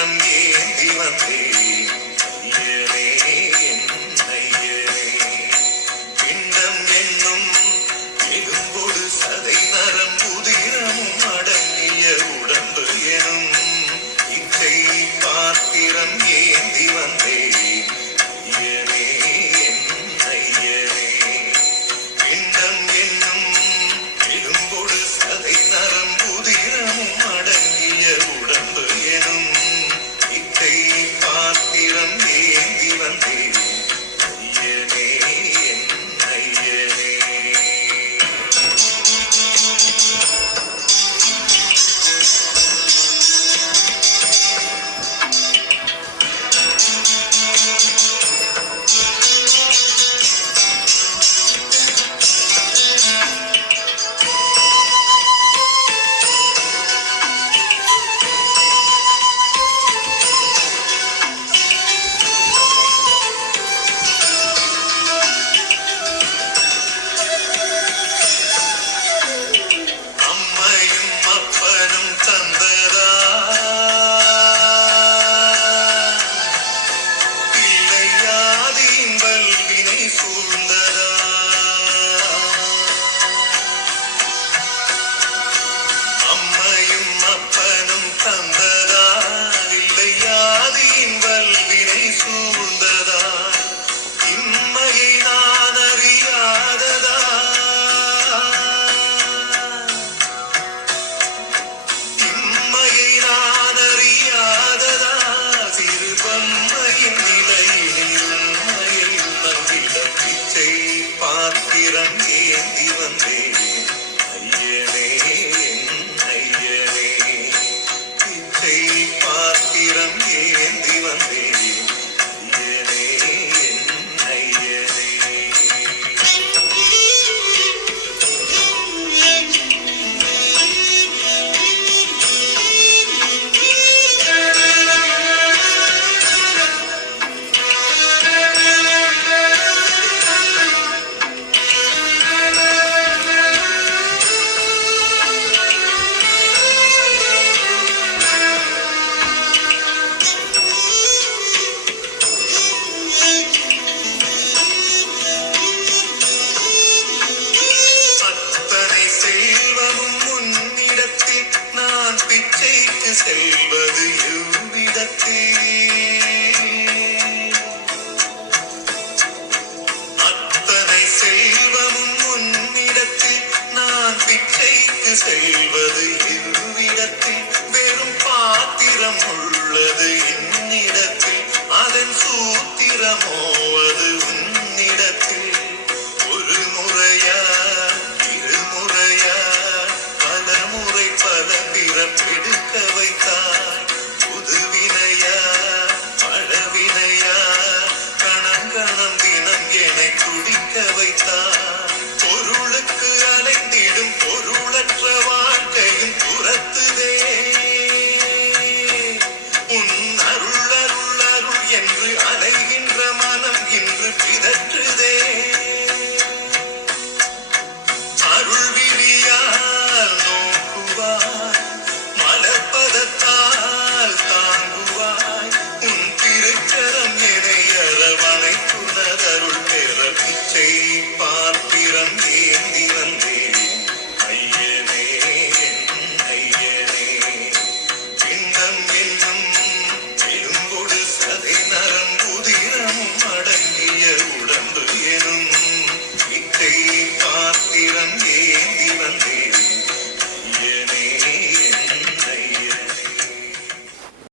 பாத்திரம் ஏந்தி வந்தேன் ஐயனே என் ஐயனே. பிண்டம் என்னும் எலும்பொடு சதை நரம்புதிரமும் அடங்கிய உடம்பு எனும் இச்சை பாத்திரம் ஏந்தி வந்தேன் ஐயனே என் ஐயனே. பிண்டம் என்னும் எலும்பொடு சதை நரம்புதிரமும் அடங்கிய உடம்பு எனும் இச்சை பாத்திரம் ஏந்தி வந்தேன் ஐயனே என் ஐயனே. அம்மையும் அப்பனும் தந்ததா பிள்ளையாதியின் வல்வினை சூழ்ந்ததா. அம்மையும் அப்பனும் தந்ததா இல்லையாதியின் வல்வினை சூழ்ந்ததா. இம்மையை நான் அறியாததா இம்மையை நான் அறியாததா. சிறு பொம்மையின் நிலையினில் உண்மையை உணர்ந்திட பிச்சை பாத்திரம் ஏந்தி வந்தேன் ஐயனே என் ஐயனே. பிச்சை பாத்திரம் ஏந்தி வந்தேன் ஐயனே என் ஐயனே. அத்தனை செல்வமும் உன்னிடத்தில் நான் பிச்சைக்கு செல்வது எவ்விடத்தில். அத்தனை செல்வமும் உன்னிடத்தில் நான் பிச்சைக்கு செல்வது எவ்விடத்தில். வெறும் பாத்திரம் உள்ளது என்னிடத்தில் அதன் சூத்திரமோ